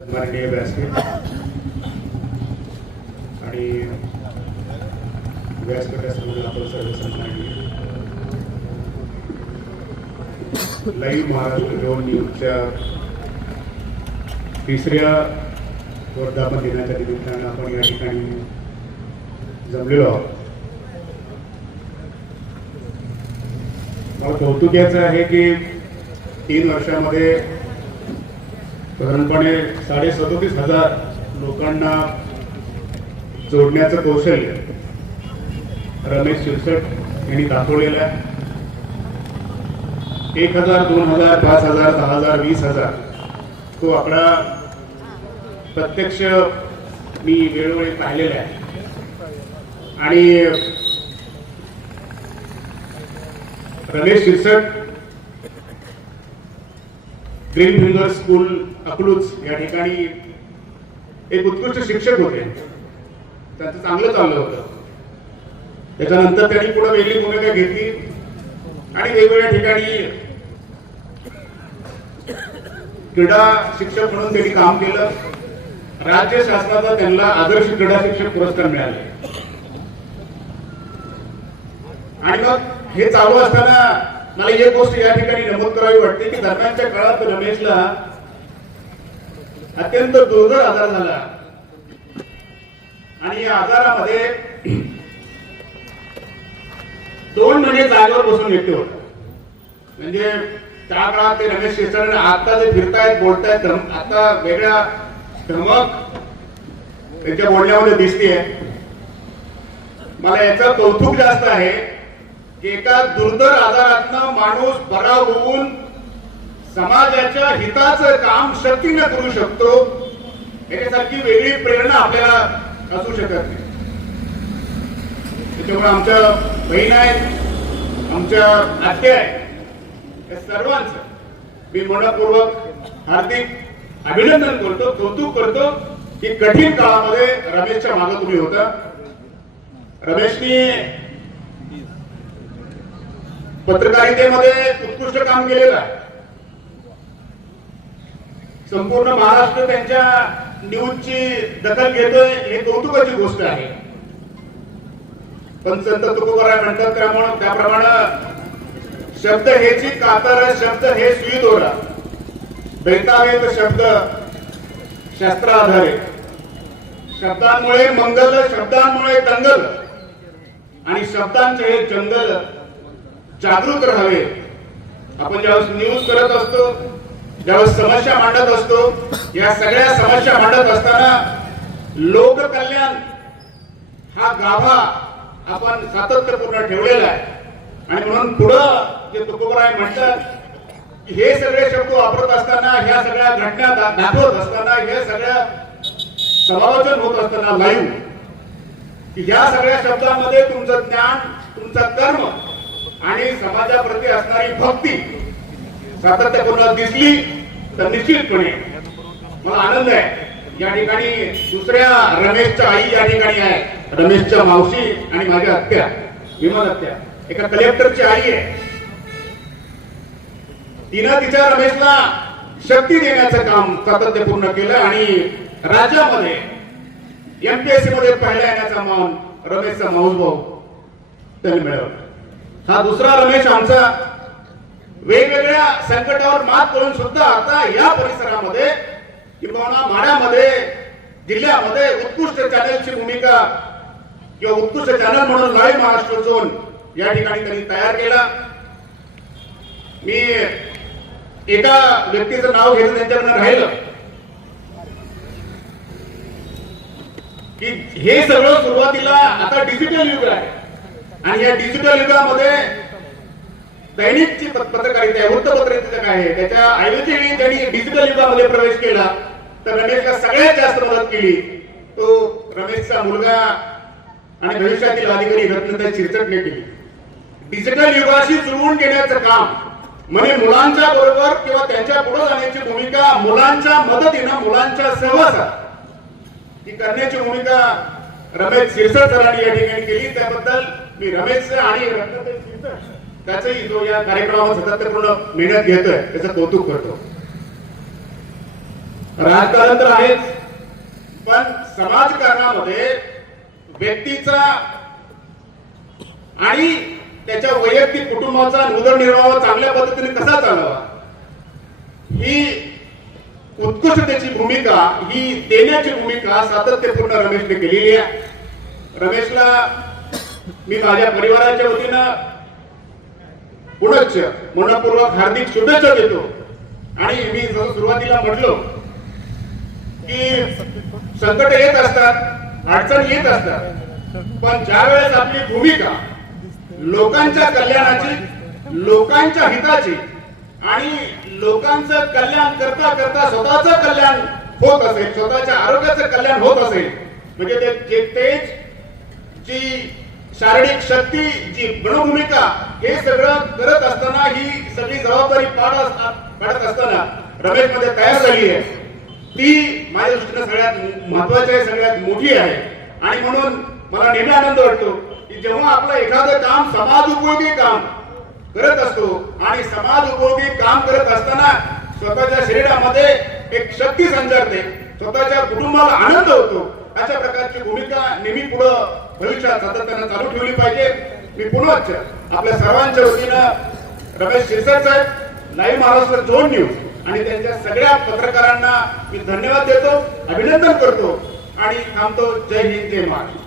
माननीय व्यासपीठ आणि व्यासपीठासमोर आपण सर्व सन्माननीय लाईव्ह महाराष्ट्र दोन न्यूजच्या तिसऱ्या वर्धापन दिनाच्या निमित्तानं आपण या ठिकाणी जमलेलो आहोत. मला कौतुकाचं आहे की 3 वर्षामध्ये साधारणपणे 37,500 लोकांना जोडण्याचं कौशल्य रमेश शिरसट यांनी दाखवलेलं आहे. 1,000, 2,000, 5,000, 10,000, 20,000 तो आकडा प्रत्यक्ष मी वेळोवेळी पाहिलेला आहे. आणि Ramesh Shirsat green finger school Akluj या ठिकाणी एक उत्कृष्ट शिक्षक होते. त्यांचं चांगलं चाललं होतं. त्याच्यानंतर त्यांनी पुढे वेगळी भूमिका घेतली आणि वेगवेगळ्या ठिकाणी क्रीडा शिक्षक म्हणून त्यांनी काम केलं. राज्य शासनाचा त्यांना आदर्श क्रीडा शिक्षक पुरस्कार मिळाले. आणि मग हे चालू असताना मला एक गोष्ट या ठिकाणी नमूद करावी वाटते की दरम्यानच्या काळात रमेशला अत्यंत दुर्धर आजार झाला आणि या आजारामध्ये 2 महिने जागेवर बसून व्यक्ती होता. म्हणजे त्या काळात ते रमेश शिरसट आता जे फिरतायत बोलतायत आता वेगळ्या धमक त्यांच्या बोलण्यामध्ये दिसतेय. मला याचं कौतुक जास्त आहे की एका दुर्धर आजारातनं माणूस बरा होऊन समाजाच्या हिताचं काम शक्तीने करू शकतो. याच्यासारखी वेगळी प्रेरणा आपल्याला असू शकत नाही. त्याच्यामुळे आमच्या बहीण आहेत, आमच्या आत्या आहेत, या सर्वांचं मी मनपूर्वक हार्दिक अभिनंदन करतो, कौतुक करतो की कठीण काळामध्ये रमेशच्या मागे तुम्ही होता. रमेशनी पत्रकारितेमध्ये उत्कृष्ट काम केलेलं आहे. संपूर्ण महाराष्ट्र त्यांच्या न्यूजची दखल घेतोय, हे कौतुकाची गोष्ट आहे. पण संत तुकोबाराय म्हणतात त्याप्रमाणे शब्द हेची कातर, शब्द हे सुई दोरा, बेतावेत शब्द शास्त्र आधारे. शब्दांमुळे मंगल, शब्दांमुळे दंगल आणि शब्दांचे हे जंगल जागृत राहावे. आपण ज्यावेळेस न्यूज करत असतो, ज्यावेळेस समस्या मांडत असतो, या सगळ्या समस्या मांडत असताना लोककल्याण हा गाभा आपण सातत्यपूर्ण ठेवलेला आहे. आणि म्हणून पुढं जे तुकोबाराय म्हणतात हे सगळे शब्द वापरत असताना, ह्या सगळ्या घटना दाखवत असताना, हे सगळ्या समालोचन होत असताना लाईव्ह, की ह्या सगळ्या शब्दांमध्ये तुमचं ज्ञान, तुमचं कर्म आणि समाजाप्रती असणारी भक्ती सातत्यपूर्ण दिसली तर निश्चितपणे मला आनंद आहे. या ठिकाणी दुसऱ्या रमेशच्या आई या ठिकाणी आहे, रमेशच्या मावशी आणि माझ्या आत्या विमान आत्या, एका कलेक्टरची आई आहे. तिनं तिच्या रमेशला शक्ती देण्याचं काम सातत्यपूर्ण केलं आणि राज्यामध्ये एमपीएससी मध्ये पहिला येण्याचा मान रमेशचा माऊस भाऊ त्यांनी मिळवला. हा दुसरा रमेश आमचा वेगवेगळ्या संकटावर मात करून सुद्धा आता या परिसरामध्ये किंवा माड्यामध्ये, जिल्ह्यामध्ये उत्कृष्ट चॅनलची भूमिका किंवा उत्कृष्ट चॅनल म्हणून लाईव्ह महाराष्ट्र झोन या ठिकाणी त्यांनी तयार केला. मी एका व्यक्तीचं नाव घेतलं, त्यांच्याकडून राहिलं की हे सगळं सुरुवातीला आता डिजिटल युग आहे आणि या डिजिटल युगामध्ये दैनिकची पत्रकारिता आहे, वृत्तपत्रिका काय आहे, त्याच्या ऐवजी त्यांनी डिजिटल युगामध्ये प्रवेश केला तर रमेशला सगळ्यात जास्त मदत केली तो रमेशचा मुलगा आणि भविष्यातील अधिकारी रत्नताई शिरसटने केली. डिजिटल युगाशी जुळवून घेण्याचं काम म्हणजे मुलांच्या बरोबर किंवा त्यांच्या पुढे जाण्याची भूमिका, मुलांच्या मदतीनं, मुलांच्या सहवासात ही करण्याची भूमिका रमेश शिरसट सरांनी या ठिकाणी केली. त्याबद्दल मी रमेश आणि रत्नताई शिरसट त्याचंही जो या कार्यक्रमावर सातत्यपूर्ण मेहनत घेतोय त्याचं कौतुक करतो. राजकारण तर आहेच, पण समाजकारणामध्ये व्यक्तीचा आणि त्याच्या वैयक्तिक कुटुंबाचा उदरनिर्वाह चांगल्या पद्धतीने कसा चालावा ही उत्कृष्टतेची भूमिका, ही देण्याची भूमिका सातत्यपूर्ण रमेशने केलेली आहे. रमेशला मी माझ्या परिवाराच्या वतीनं पुनश्च मनपूर्वक हार्दिक शुभेच्छा देतो. आणि मी जसं सुरुवातीला म्हटलो की संकट येत असतात, अडचण येत असतात, पण ज्या वेळेस आपली भूमिका लोकांच्या कल्याणाची, लोकांच्या हिताची आणि लोकांचं कल्याण करता करता स्वतःचं कल्याण होत असेल, स्वतःच्या आरोग्याचं कल्याण होत असेल, म्हणजे ते तेज, जी शारीरिक शक्ती, जी मनोभूमिका, हे सगळं करत असताना ही सगळी जबाबदारी पाडत असताना रमेश मध्ये तयार झाली आहे, ती माझ्या दृष्टीने सगळ्यात महत्वाची आहे, सगळ्यात मोठी आहे. आणि म्हणून मला नेहमी आनंद वाटतो की जेव्हा आपलं एखादं काम समाज उपयोगी काम करत असतो आणि समाज उपयोगी काम करत असताना स्वतःच्या शरीरामध्ये एक शक्ती संचारते, स्वतःच्या कुटुंबाला आनंद होतो, अशा प्रकारची भूमिका नेहमी पुढे भविष्यात सातत्याने चालू ठेवली पाहिजे. मी पुनश्च आपल्या सर्वांच्या वतीनं रमेश शिरसाट साहेब, लाईव्ह महाराष्ट्र झोन न्यूज आणि त्यांच्या सगळ्या पत्रकारांना मी धन्यवाद देतो, अभिनंदन करतो आणि थांबतो. जय हिंद, जय महाराष्ट्र.